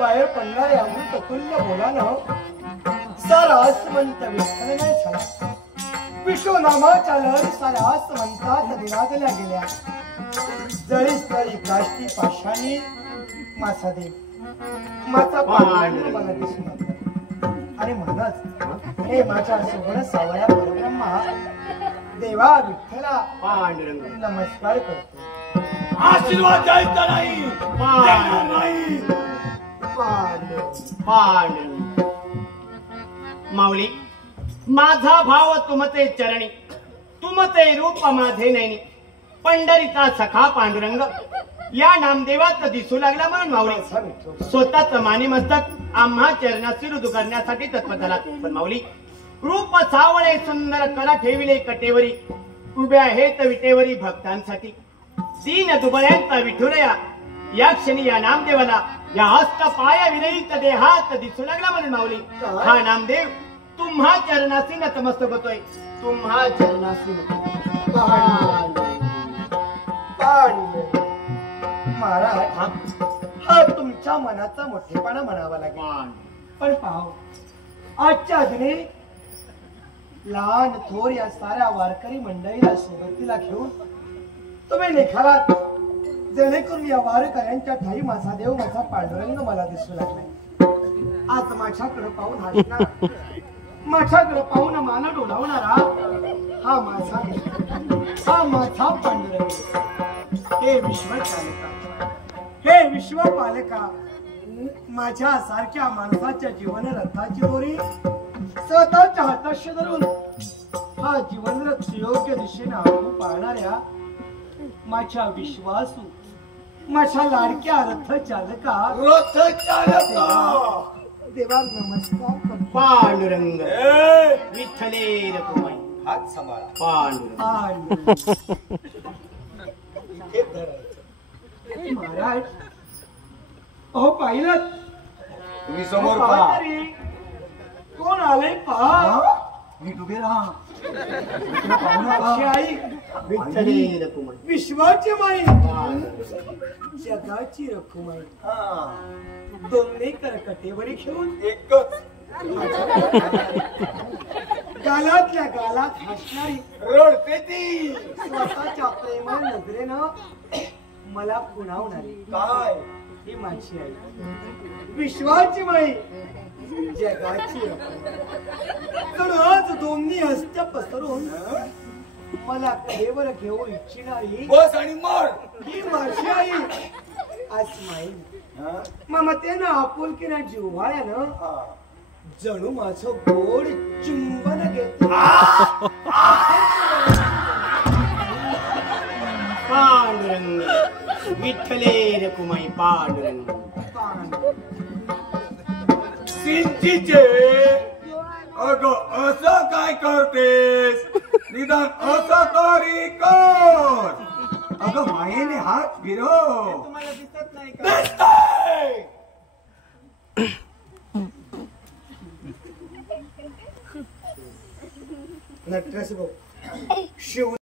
बाहेर पडणारे अमृत तुल्य बोलानं सारा आसमंत विठ्ठलमय झाला. विश्वनामाच्या लहरी साऱ्या आसमंतात निनादल्या गेल्या. जळीस तळी काष्टी पाषाणी माझा देव माझा पांडुरंग मला दिसून लागला. आणि म्हणूनच हे माझ्या सुगुण सावळ्या परब्रह्मा देवा विठ्ठला पांडुरंग नमस्कार करतो. आशीर्वाद द्यायचा नाही, नाही. पांडुरंग माऊली माझा भाव तुमचे चरणी, तुमचे रूप माझे नैनी. पंढरीचा सखा पांडुरंग या नामदेवात दिसू लागला म्हणून माऊली स्वतःच माने मस्तक आम्हा चरणाशी रुजू करण्यासाठी तत्पर झाला. पण माऊली रूप सावळे सुंदर कला ठेविले कटेवरी, उभ्या आहेत विटेवरी भक्तांसाठी. दीन दुबळ्यांचा विठुरया या क्षणी या नामदेवाला या हस्त पाया विरहित देहात दिसू लागला म्हणून माऊली हा नामदेव तुम्हा चरणाशी नतमस्तक होतोय. तुम्हा चरणाशी महाराज हा तुमच्या मनाचा मोठेपणा म्हणावा लागेल. पण पाहो आजच्या दिनी लहान थोर या साऱ्या वारकरी मंडळीला सोबतीला घेऊन तुम्ही निघालात, जेणेकरून या वारकऱ्यांच्या ठाई माझा देव माझा पांडुरंग मला दिसू लागलाय. आज माझ्याकडे पाहून हसणार, माझ्याकडे पाहून मान डोलावणारा हा माझा पांडुरंग. हे विश्वचालका, हे विश्वपालका, माझ्या सारख्या माणसाच्या जीवन रथाची दोरी स्वतःच्या हाताशी धरून हा जीवनरथ सुयोग्य दिशेने आणू पाहणाऱ्या माझ्या विश्वासू माझ्या लाडक्या रथ चालका देवा नमस्कार. पांडुरंग विठ्ठले रखुमाई हात सांभाळा. पांडुरंग महाराज अहो पाहिलं तुम्ही समोर पहा. कोण आले पहा. नीट उभे राहा. अशी आई विठ्ठले रखुमाई विश्वाची माई जगाची रखुमाई दोन्ही करकटेवरी घेऊन एकच गालातल्या गालात हसणारी रडते ती. स्वतःच्या प्रेमळ नजरेनं मला पुणावणारी काय ही माझी आई विश्वाची माई जगाची तर आज दोन्ही हस्त्या पसरून मला कडेवर घेऊन इच्छिणारी बस आणि मर. ही माझी आई आज माई ममतेनं आपुलकीनं जिव्हाळ्यानं जणू माझं गोड चुंबन घेत. पांडुरंग विठ्ठले रखुमाई पांडुरंग. सिंचीचे अगं असं काय करतेस? निदान असं तरी कर. अगं मायेने हात फिरव. तुम्हाला दिसत नाही का? दिसतंय. नटराज भाऊ शिव